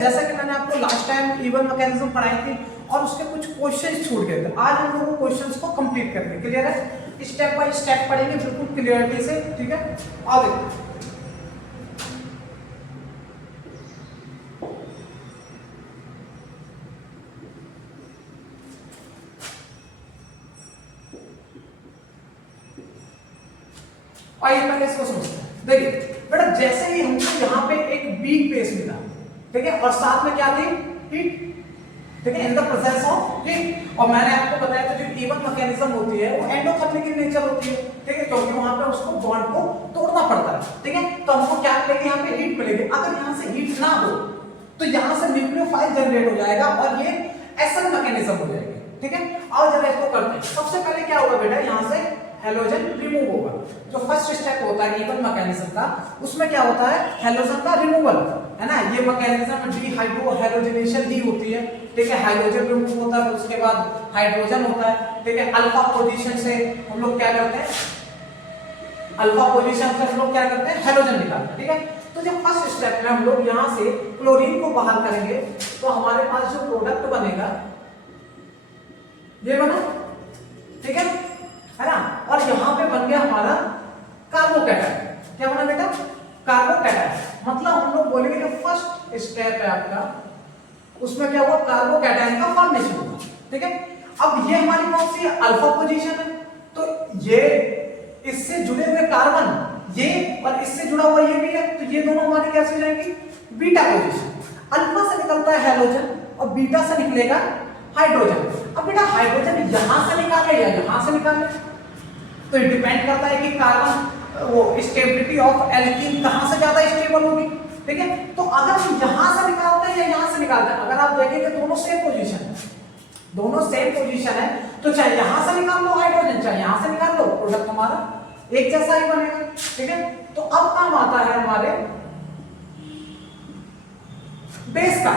जैसा कि मैंने आपको लास्ट टाइम इवन मैकेनिज्म पढ़ाई थी और उसके कुछ क्वेश्चंस छूट गए थे। आज हम लोगों को क्वेश्चंस को कंप्लीट करेंगे। क्लियर है? स्टेप बाय स्टेप पढ़ेंगे बिल्कुल क्लियरिटी से। ठीक है, आओ देखो। आइए पहले इसको समझते हैं। देखिए बेटा, जैसे ही हमको यहाँ पे एक वीक बेस मिला, ठीक है, और साथ में क्या थी? हीट। ठीक है, in the presence of heat. और मैंने आपको बताया था जो इवन मैकेनिज्म होती है वो एंडोथर्मिक इन नेचर होती है। ठीक है, क्योंकि वहां पे उसको बॉन्ड को तोड़ना पड़ता है। ठीक है, तो हमको क्या मिलेगी? यहाँ पे हीट मिलेगी। अगर यहाँ से हीट ना हो तो यहाँ से न्यूक्लियोफाइल जनरेट हो जाएगा और ये एसएन मैकेनिज्म हो जाएगी। ठीक है, आओ जरा इसको करते हैं। सबसे पहले क्या होगा बेटा? यहाँ से हैलोजन रिमूव होगा। जो फर्स्ट स्टेप होता है इवन मैकेनिज्म का, उसमें क्या होता है? हैलोजन का रिमूवल, है ना। ये मैकेनिज्म डीहाइड्रो हैलोजनेशन ही होती है। ठीक है, हाइड्रोजन रिमूव होता है, उसके बाद हाइड्रोजन होता है। ठीक है, अल्फा पोजीशन से हम लोग क्या करते हैं? अल्फा पोजीशन से हम लोग क्या करते हैं? हैलोजन निकालते हैं। ठीक है, तो जब फर्स्ट स्टेप में हम लोग यहाँ से क्लोरीन को बाहर करेंगे तो हमारे पास जो प्रोडक्ट बनेगा ये बना। ठीक है ना। और यहाँ पे बन गया हमारा कार्बोकैटायन। क्या बना बेटा? कार्बोकैटायन। मतलब हम लोग बोलेंगे जो फर्स्ट स्टेप है आपका, उसमें क्या हुआ? कार्बोकैटायन का फॉर्मेशन हुआ। ठीक है, अब ये हमारी कौन सी अल्फा पोजीशन है, तो ये इससे जुड़े हुए कार्बन ये और इससे जुड़ा हुआ ये भी है, तो ये दोनों हमारी कैसे हो जाएंगी? Beta position. अल्फा से निकलता है हैलोजन और बीटा से निकलेगा हाइड्रोजन। अब बेटा हाइड्रोजन यहां से निकाले या यहां से निकाले, तो ये डिपेंड करता है कि कार्बन वो स्टेबिलिटी ऑफ एल्कीन कहां से ज्यादा स्टेबल होगी। ठीक है, तो अगर हम यहां से निकालते हैं या यहां से निकालते हैं, अगर आप देखेंगे दोनों सेम पोजीशन है, दोनों सेम पोजीशन है, तो चाहे यहां से निकाल लो हाइड्रोजन, चाहे यहां से निकाल लो, प्रोडक्ट हमारा एक जैसा ही बनेगा। ठीक है, तो अब काम आता है हमारे बेस का।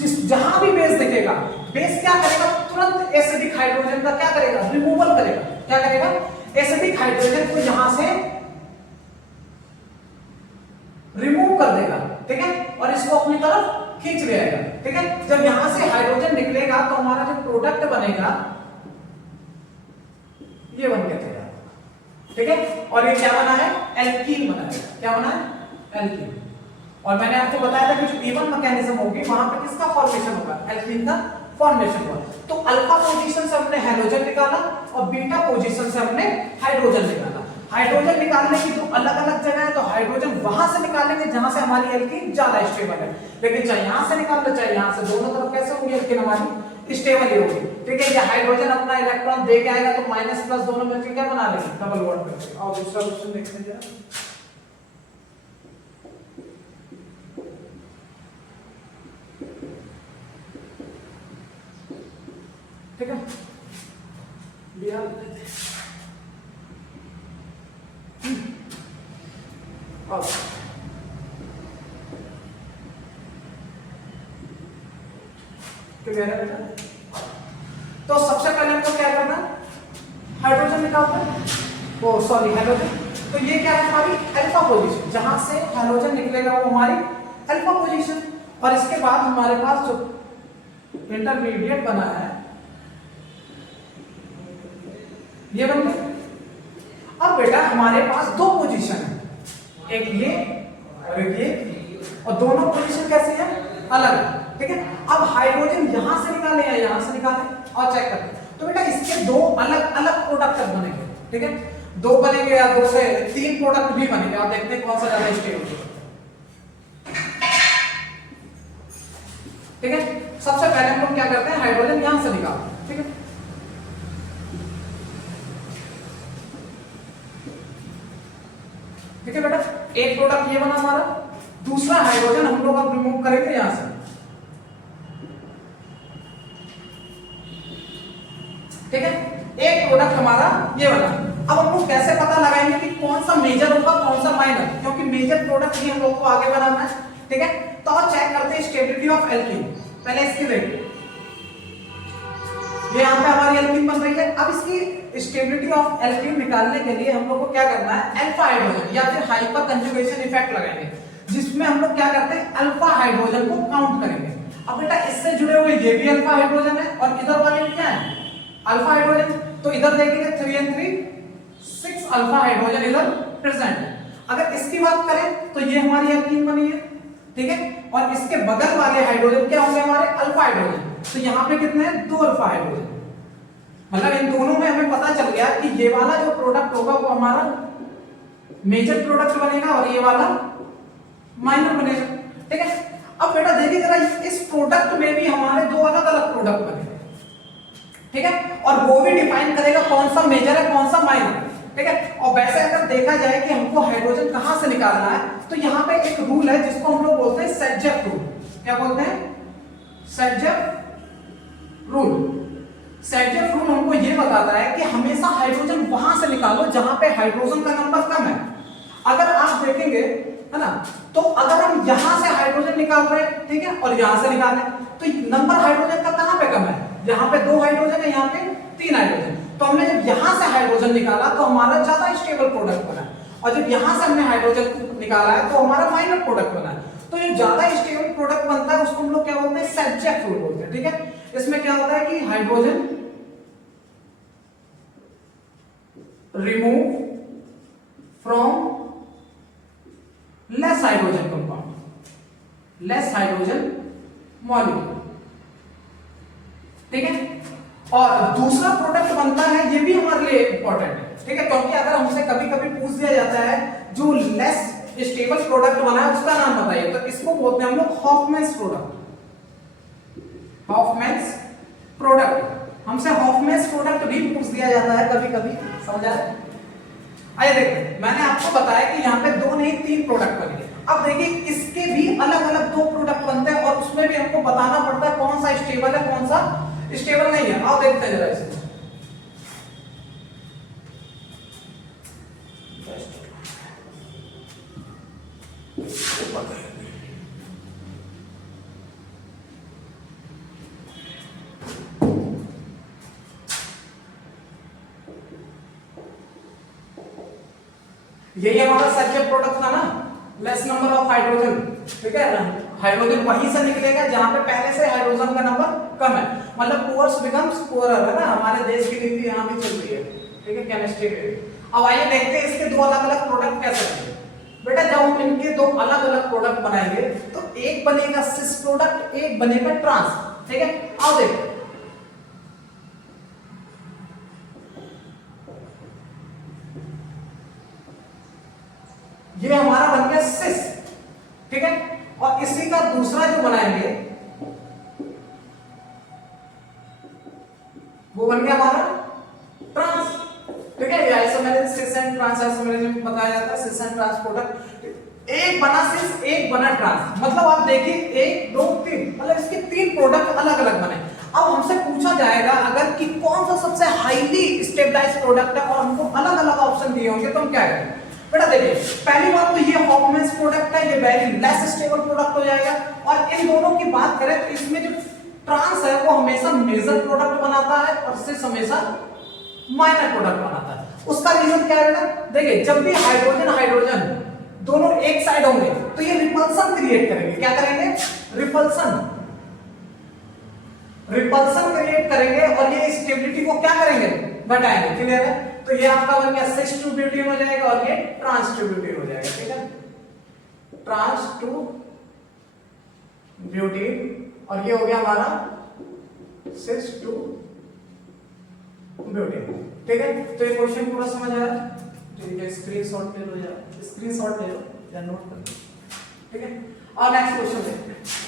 जहां भी बेस दिखेगा, बेस क्या करेगा? तुरंत एसिडिक हाइड्रोजन का क्या करेगा? रिमूवल करेगा। क्या करेगा? एसिडिक हाइड्रोजन को यहां से रिमूव कर देगा। ठीक है, और इसको अपनी तरफ खींच ले आएगा। ठीक है, जब यहां से हाइड्रोजन निकलेगा तो हमारा जो प्रोडक्ट बनेगा ये बन गया तैयार। ठीक है, और ये क्या बना है? एल्कीन बना है। क्या बना है? एल्कीन। और मैंने आपको बताया था कि जो इवन मैकेनिज्म होगी वहां पे किसका फॉर्मेशन होगा? एल्कीन का फॉर्मेशन हुआ। तो अल्फा पोजीशन से हमने हैलोजन निकाला और बीटा पोजीशन से हमने हाइड्रोजन निकाला। हाइड्रोजन निकालने की जो अलग अलग जगह है, तो हाइड्रोजन वहां से निकालेंगे जहां से हमारी एल्कीन ज्यादा स्टेबल है। लेकिन चाहे यहां से निकाल लो चाहे यहां से, दोनों तरफ कैसे होंगी? एल्कीन हमारी स्टेबल ही होगी। ठीक है, ये हाइड्रोजन अपना इलेक्ट्रॉन दे के आएगा तो माइनस प्लस दोनों मिलकर क्या बना लेंगे? डबल बॉन्ड करके। और दूसरा क्वेश्चन देखते हैं जरा। ठीक है, बिहार तो सबसे पहले हमको क्या करना? हाइड्रोजन निकालना है। वो सॉरी हैलोजन। तो ये क्या है? हमारी अल्फा पोजीशन। जहां से हैलोजन निकलेगा वो हमारी अल्फा पोजीशन। और इसके बाद हमारे पास जो इंटरमीडिएट बना है ये बन गया। अब बेटा हमारे पास दो पोजीशन है, एक ये और एक ये, और दोनों पोजीशन कैसे हैं? अलग। ठीक है, अब हाइड्रोजन यहां से निकाले या यहां से निकाले और चेक करते हैं। तो बेटा इसके दो अलग अलग प्रोडक्ट बनेंगे। ठीक है, दो बनेंगे या दो से तीन प्रोडक्ट भी बनेंगे और देखते हैं कौन सा ज्यादा स्टेबल है। ठीक है, सबसे पहले हम लोग क्या करते हैं? हाइड्रोजन यहां से निकालते हैं। ठीक है, ठीक है बेटा, एक प्रोडक्ट ये बना हमारा, दूसरा हाइड्रोजन हम लोग अब रिमूव करेंगे यहां से। ठीक है, एक प्रोडक्ट हमारा ये बना। अब हम लोग कैसे पता लगाएंगे कि कौन सा मेजर होगा कौन सा माइनर, क्योंकि मेजर प्रोडक्ट ही हम लोग को आगे बनाना है। ठीक है, तो और चेक करते हैं स्टेबिलिटी ऑफ एल्कीन। पहले इसकी देखिए, ये यहाँ पे हमारी एल्कीन बन रही है। अब इसकी स्टेबिलिटी ऑफ एल्कीन निकालने के लिए हम लोग को क्या करना है? अल्फा हाइड्रोजन या फिर हाइपर कंजुगेशन इफेक्ट लगाएंगे, जिसमें हम लोग क्या करते हैं, अल्फा हाइड्रोजन को काउंट करेंगे। अब बेटा इससे जुड़े हुए ये भी अल्फा हाइड्रोजन है और इधर वाले भी क्या है, अल्फा हाइड्रोजन। तो इधर देखेंगे 3 and 3 6 अल्फा हाइड्रोजन इधर प्रेजेंट है। अगर इसकी बात करें तो ये हमारी एल्कीन बनी है, ठीक है, और इसके बगल वाले हाइड्रोजन क्या होंगे, हमारे अल्फा हाइड्रोजन। तो यहाँ पे कितने हैं, 2 अल्फा हाइड्रोजन। मतलब इन दोनों में हमें पता चल गया कि ये वाला जो प्रोडक्ट होगा वो हमारा मेजर प्रोडक्ट बनेगा और ये वाला माइनर बनेगा, ठीक है। अब बेटा देखिए जरा, इस प्रोडक्ट में भी हमारे 2 अलग अलग प्रोडक्ट बनेंगे, ठीक है, और वो भी डिफाइन करेगा कौन सा मेजर है कौन सा माइनर, ठीक है। और वैसे अगर देखा जाए कि हमको हाइड्रोजन कहां से निकालना है, तो यहाँ पे एक रूल है जिसको हम लोग बोलते हैं सेटजेफ रूल। क्या बोलते हैं, सेटजेफ रूल। सेटजेफ रूल हमको ये बताता है कि हमेशा हाइड्रोजन वहां से निकालो जहां पे हाइड्रोजन का नंबर कम है। अगर आप देखेंगे, है ना, तो अगर हम यहां से हाइड्रोजन निकाल रहे हैं, ठीक है, और यहां से निकाल रहे हैं, तो नंबर हाइड्रोजन का कहां पे कम है, यहाँ पे 2 हाइड्रोजन है, यहाँ पे 3 हाइड्रोजन। तो हमने जब यहां से हाइड्रोजन निकाला तो हमारा ज्यादा स्टेबल प्रोडक्ट बना है, और जब यहां से हमने हाइड्रोजन निकाला है तो हमारा माइनर प्रोडक्ट बना है। तो ये ज्यादा स्टेबल प्रोडक्ट बनता है उसको हम लोग क्या बोलते हैं, सेटजेफ रूल बोलते हैं, ठीक है। इसमें क्या होता है कि hydrogen remove from less hydrogen compound, less hydrogen molecule, ठीक है। और दूसरा प्रोडक्ट बनता है, ये भी हमारे लिए इंपॉर्टेंट है, ठीक है, क्योंकि अगर हमसे कभी कभी पूछ दिया जाता है जो लेस स्टेबल प्रोडक्ट बना है उसका नाम बताइए, तो इसको बोलते हैं हम लोग हॉफमैन्स प्रोडक्ट। हॉफमैन्स प्रोडक्ट, हमसे हॉफमैन्स प्रोडक्ट भी पूछ दिया जाता है कभी कभी, समझ आ रहा है। आइए देखिए, मैंने आपको बताया कि यहाँ पे 2 नहीं 3 प्रोडक्ट बनेंगे। अब देखिए इसके भी अलग अलग 2 प्रोडक्ट बनते हैं और उसमें भी हमको बताना पड़ता है कौन सा स्टेबल है कौन सा स्टेबल नहीं है। आओ देखते हैं जरा इसे। यही हमारा सेटजेफ प्रोडक्ट था ना, लेस नंबर ऑफ हाइड्रोजन, ठीक है ना। हाइड्रोजन वहीं से निकलेगा जहां पे पहले से हाइड्रोजन का नंबर कम है, मतलब पुअर्स बिकम्स पुअरर, है ना, हमारे देश की नीति यहां भी चल रही है, ठीक है, केमिस्ट्री में। अब आइए देखते हैं इसके 2 अलग अलग प्रोडक्ट कैसे बनेंगे। बेटा जब हम इनके 2 अलग अलग प्रोडक्ट बनाएंगे तो एक बनेगा सिस प्रोडक्ट, एक बनेगा ट्रांस, ठीक है। आओ देखते हैं। ये हमारा बन गया सिस, ठीक है, और इसी का दूसरा जो बनाएंगे वो बन गया हमारा ट्रांस, ठीक है। Isomeric cis and trans isomeric बताया जाता है, सिस एंड ट्रांस प्रोडक्ट। एक बना सिस एक बना ट्रांस, मतलब आप देखिए 1 2 3, मतलब इसके 3 प्रोडक्ट अलग अलग बने। अब हमसे पूछा जाएगा अगर कि कौन सा सबसे हाईली स्टेबलाइज्ड प्रोडक्ट है और हमको अलग अलग ऑप्शन दिए होंगे तो हम क्या करेंगे। बेटा देखिए पहली बात तो ये हॉफमैन्स प्रोडक्ट है, ये वेरी लेस स्टेबल प्रोडक्ट हो जाएगा। और इन दोनों की बात करें तो इसमें जो ट्रांस है वो हमेशा मेजर प्रोडक्ट बनाता है और सिस हमेशा माइनर प्रोडक्ट बनाता है। उसका रीजन क्या है बेटा, देखिए जब भी हाइड्रोजन हाइड्रोजन दोनों एक साइड होंगे तो ये रिपल्सन क्रिएट करेंगे। क्या करेंगे, रिपल्सन, रिपल्सन क्रिएट करेंगे और ये स्टेबिलिटी को क्या करेंगे, घटाएंगे। क्लियर है। तो ये आपका बन गया सिस टू ब्यूटेन हो जाएगा और ये ट्रांस टू ब्यूटेन हो जाएगा, ठीक है, ट्रांस टू ब्यूटेन, और ये हो गया हमारा सिस टू ब्यूटेन, ठीक है। तो ये क्वेश्चन पूरा समझ आ रहा है, ठीक है, स्क्रीनशॉट ले लो या स्क्रीनशॉट ले लो या नोट कर लो, ठीक है। और नेक्स्ट क्वेश्चन देखते हैं।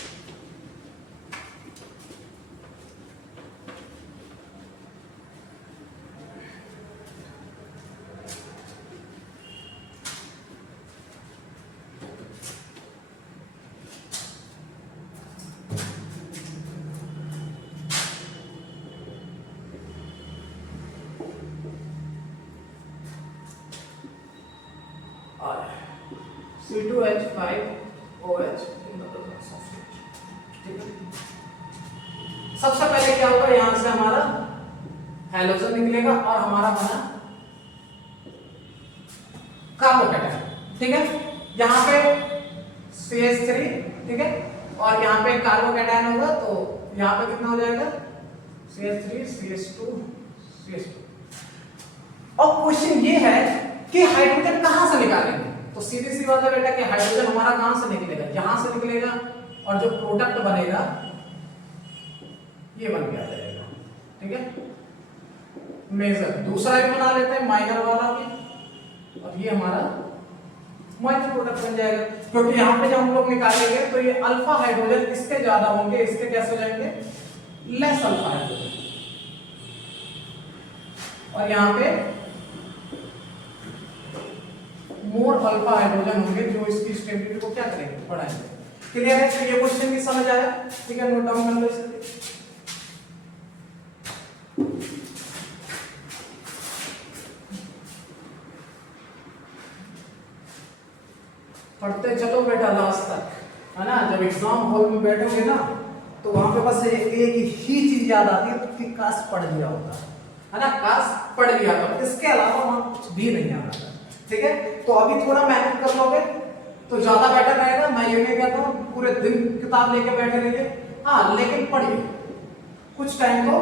C2H5OH सबसे पहले क्या होगा, यहां से हमारा हैलोजन निकलेगा और हमारा बना कार्बोकेटायन, ठीक है। यहां पे CH3, ठीक है, और यहाँ पे कार्बोकैटायन होगा तो यहाँ पे कितना हो जाएगा CH3 CH2 CH2। अब क्वेश्चन ये है कि हाइड्रोजन कहां से निकालेंगे, तो सीधी सी बात है बेटा कि हाइड्रोजन हमारा कहां से निकलेगा, यहां से निकलेगा, और जो प्रोडक्ट बनेगा ये बन के आ जाएगा, ठीक है। मेजर दूसरा भी बना लेते हैं, माइनर वाला भी, और ये हमारा माइनर प्रोडक्ट बन जाएगा, क्योंकि यहाँ पे जब हम लोग निकालेंगे तो ये अल्फा हाइड्रोजन इसके ज्यादा होंगे, इसके कैसे हो जाएंगे लेस अल्फा हाइड्रोजन, और यहाँ पे मोर अल्फा हाइड्रोजन होंगे जो इसकी स्टेबिलिटी को क्या करेंगे बढ़ाएंगे। क्लियर है, तो ये क्वेश्चन भी समझ आया, ठीक है, नोट डाउन कर लो इसे। पढ़ते चलो बेटा लास्ट तक, है ना। जब एग्जाम हॉल में बैठोगे ना तो वहां पे बस एक ही चीज याद आती है कि काश पढ़ लिया होता, है ना, काश पढ़ लिया होता, इसके अलावा वहां कुछ भी नहीं आता, ठीक है। तो अभी थोड़ा मेहनत कर लोगे तो ज्यादा बेटर रहेगा। मैं ये नहीं कहता हूँ पूरे दिन किताब लेके बैठे रहिए, हाँ, लेकिन पढ़िए, कुछ टाइम तो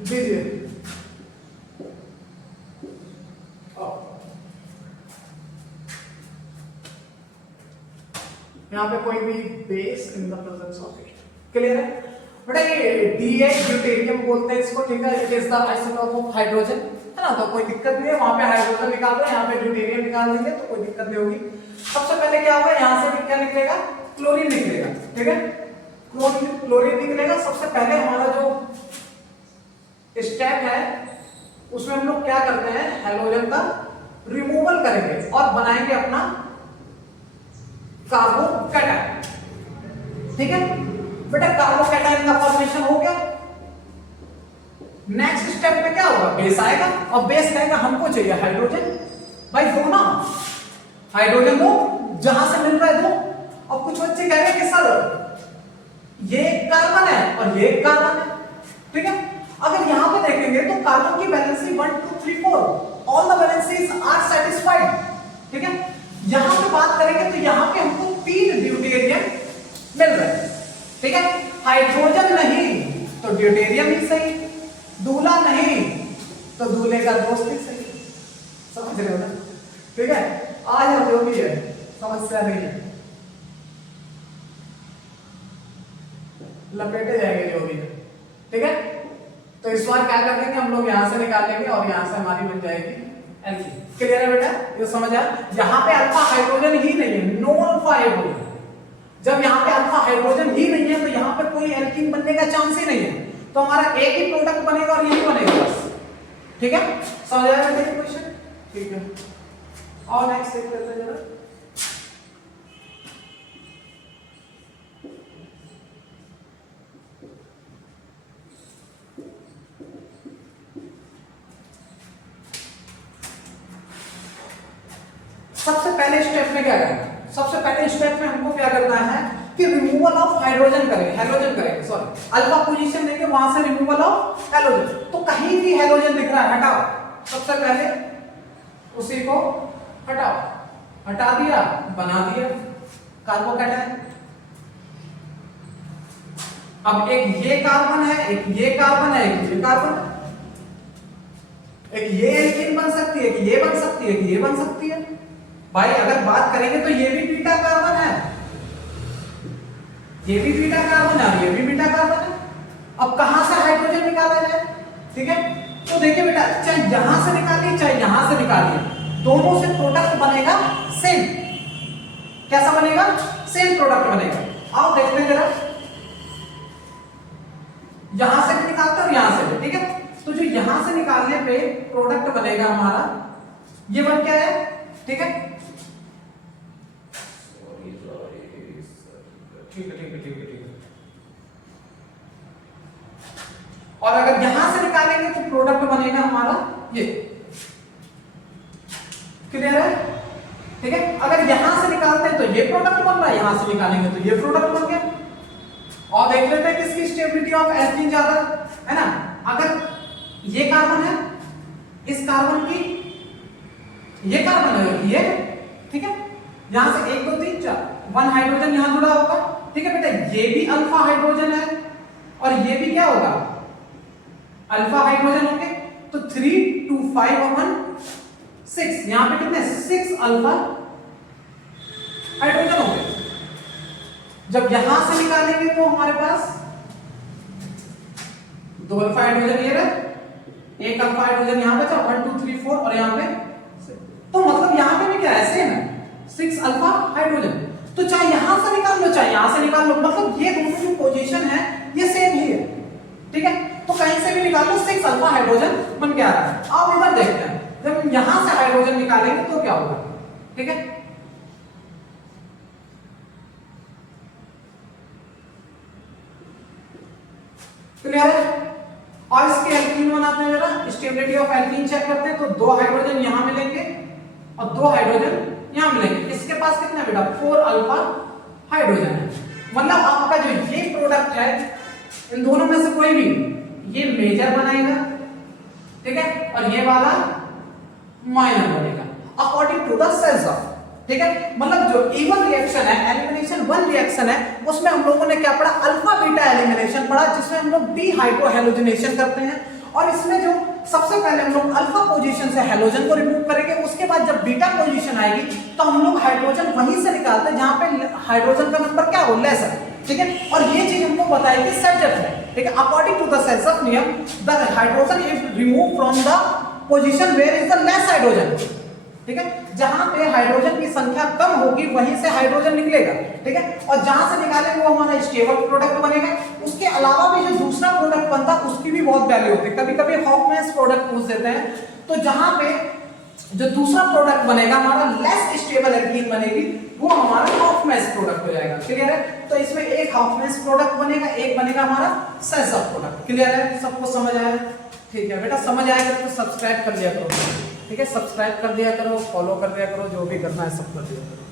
दीजिए। यहाँ पे कोई भी base in the presence of it, clear है बेटा। ये DH ड्यूटेरियम बोलते हैं इसको, ठीक है, it is the isotope of hydrogen, है ना, तो कोई दिक्कत नहीं है, वहां पे हाइड्रोजन निकाल दो, यहाँ पे ड्यूटेरियम निकाल देंगे तो कोई दिक्कत नहीं होगी। सबसे पहले क्या होगा, यहाँ से भी क्या निकलेगा, क्लोरीन निकलेगा, ठीक है, क्लोरीन निकलेगा। सबसे पहले हमारा जो स्टेप है उसमें हम लोग क्या करते हैं, हैलोजन का रिमूवल करेंगे और बनाएंगे अपना कार्बोकैटायन, ठीक है बेटा। कार्बोकैटायन का फॉर्मेशन हो गया, नेक्स्ट स्टेप में क्या होगा, बेस आएगा, और बेस कहेगा हमको चाहिए हाइड्रोजन, भाई दो ना, हाइड्रोजन दो, जहां से मिल रहा है दो। अब कुछ बच्चे कह रहे हैं कि सर ये एक कार्बन है और ये एक कार्बन है, ठीक है। अगर यहां पे देखेंगे तो कार्बन की valency 1 2 3 4 all the valencies are satisfied, ठीक है। यहां पे बात करेंगे तो यहां पे हमको 3 ड्यूटेरियम मिल रहे हैं, ठीक है। हाइड्रोजन नहीं तो ड्यूटेरियम ही सही, दूल्हा नहीं तो दूल्हे का दोस्त ही सही, समझ रहे हो ना, ठीक है। आज जो भी है समस्या नहीं है, लपेटे जाएंगे जो भी है, ठीक है। तो इस बार क्या कर देंगे हम लोग, यहां से निकाल लेंगे और यहां से हमारी बन जाएगी एल्कीन। क्लियर है बेटा, ये समझ आया। यहां पे अल्फा हाइड्रोजन ही नहीं है, नो अल्फा हाइड्रोजन। जब यहां पे अल्फा हाइड्रोजन ही नहीं है तो यहां पे कोई एल्कीन बनने का चांस ही नहीं है, तो हमारा एक ही प्रोडक्ट बनेगा और यही बनेगा बस, ठीक है। समझ आया बेटा क्वेश्चन, ठीक है। और नेक्स्ट देख लेते हैं जरा। सबसे पहले स्टेप में क्या करना है, सबसे पहले स्टेप में हमको क्या करना है कि रिमूवल ऑफ हाइड्रोजन करेंगे, हैलोजन करेंगे, सॉरी अल्फा पोजीशन लेके वहां से रिमूवल ऑफ हैलोजन। तो कहीं भी हैलोजन दिख रहा है हटाओ, सबसे पहले उसी को हटाओ, हटा दिया, बना दिया कार्बोकैटायन। अब एक ये कार्बन है, एक ये कार्बन है, एक ये कार्बन है, एक ये एल्कीन बन सकती है, एक ये बन सकती है, एक ये बन सकती है। भाई अगर बात करेंगे तो ये भी बीटा कार्बन है, ये भी बीटा कार्बन है, ये भी बीटा कार्बन है। अब कहां से हाइड्रोजन निकाला जाए, ठीक है। तो देखिए बेटा, चाहे यहां से निकालिए चाहे यहां से निकालिए, दोनों से प्रोडक्ट बनेगा सेम। कैसा बनेगा, सेम प्रोडक्ट बनेगा। आओ देखते हैं जरा, यहां से भी निकालते और यहां से भी, ठीक है। तो जो यहां से निकालने पे प्रोडक्ट बनेगा हमारा, ये बन क्या है, ठीक है, ठीक है, ठीक है, ठीक है, ठीक है। और अगर यहां से निकालेंगे तो प्रोडक्ट बनेगा हमारा ये, क्लियर है, ठीक है। अगर यहां से निकालते हैं तो ये प्रोडक्ट बन रहा है, यहां से निकालेंगे तो ये प्रोडक्ट बन गया। और देख लेते हैं किसकी स्टेबिलिटी ऑफ एल्कीन ज्यादा है ना। अगर ये कार्बन है, इस कार्बन की ये कार्बन है, ये, ठीक है, यहां से 1 2 3 4 1 हाइड्रोजन यहां जुड़ा होगा, ठीक है बेटा, ये भी अल्फा हाइड्रोजन है और ये भी क्या होगा, अल्फा हाइड्रोजन होंगे। तो 3 2 5 और 1 6, यहां पे कितने 6 अल्फा हाइड्रोजन होंगे। जब यहां से निकालेंगे तो हमारे पास 2 अल्फा हाइड्रोजन ये रहा, एक अल्फा हाइड्रोजन यहां बचा, 1 2 3 4 और यहां पे, तो मतलब यहां पे भी क्या है, सेम है 6 अल्फा हाइड्रोजन। तो चाहे यहां से निकाल लो चाहे यहां से निकाल लो, मतलब ये दोनों जो पोजीशन है ये सेम ही है, ठीक है। तो कहीं से भी निकाल लो 6 अल्फा हाइड्रोजन बन के आ रहा है। अब इधर देखते हैं, जब हम यहां से हाइड्रोजन निकालेंगे तो क्या होगा, ठीक है। क्लियर है। और इसके एल्कीन बनाते हैं, जरा स्टेबिलिटी ऑफ एल्कीन चेक करते हैं। तो 2 हाइड्रोजन यहां मिलेंगे और 2 हाइड्रोजन यहां मिलेंगे। इसके पास कितना बेटा 4 अल्फा हाइड्रोजन है। मतलब आपका जो ये प्रोडक्ट है इन दोनों में से कोई भी ये मेजर बनाएगा, ठीक है, और ये वाला माइनर बनेगा according to the Saytzeff, ठीक है। मतलब जो इवन रिएक्शन है, एलिमिनेशन 1 रिएक्शन है, उसमें हम लोगों ने क्या पढ़ा, अल्फा बीटा एलिमिनेशन पढ़ा, जिसमें हम लोग डीहाइड्रोहेलोजनेशन करते हैं। और इसमें जो सबसे पहले हम लोग अल्फा पोजीशन से हेलोजन को रिमूव करेंगे, उसके बाद जब बीटा पोजीशन आएगी तो हम लोग हाइड्रोजन वहीं से निकालते हैं जहां पे हाइड्रोजन का नंबर क्या हो, लेस है, ठीक है। और ये चीज हमको बताएगी सेटअप है, ठीक है। अकॉर्डिंग टू द सेल्स नियम the hydrogen is remove from the position where is the less hydrogen, ठीक है। जहां पे हाइड्रोजन की संख्या कम होगी वहीं से हाइड्रोजन निकलेगा, ठीक है। और जहां से निकालेंगे वो हमारा स्टेबल प्रोडक्ट बनेगा। उसके अलावा भी जो दूसरा प्रोडक्ट बनता है उसकी भी बहुत वैल्यू होती है। कभी कभी हॉफमैन्स प्रोडक्ट पूछ देते हैं, तो जहां पे जो दूसरा प्रोडक्ट बनेगा हमारा लेस स्टेबल एल्कीन बनेगी, वो हमारा हॉफमैन्स प्रोडक्ट हो जाएगा। क्लियर है। तो इसमें एक हॉफमैन्स प्रोडक्ट बनेगा, एक बनेगा हमारा सेंसर प्रोडक्ट। क्लियर है, सबको समझ आया, ठीक है बेटा। समझ आएगा तो सब्सक्राइब कर लिया करो, ठीक है, सब्सक्राइब कर दिया करो, फॉलो कर दिया करो, जो भी करना है सब कर दिया करो।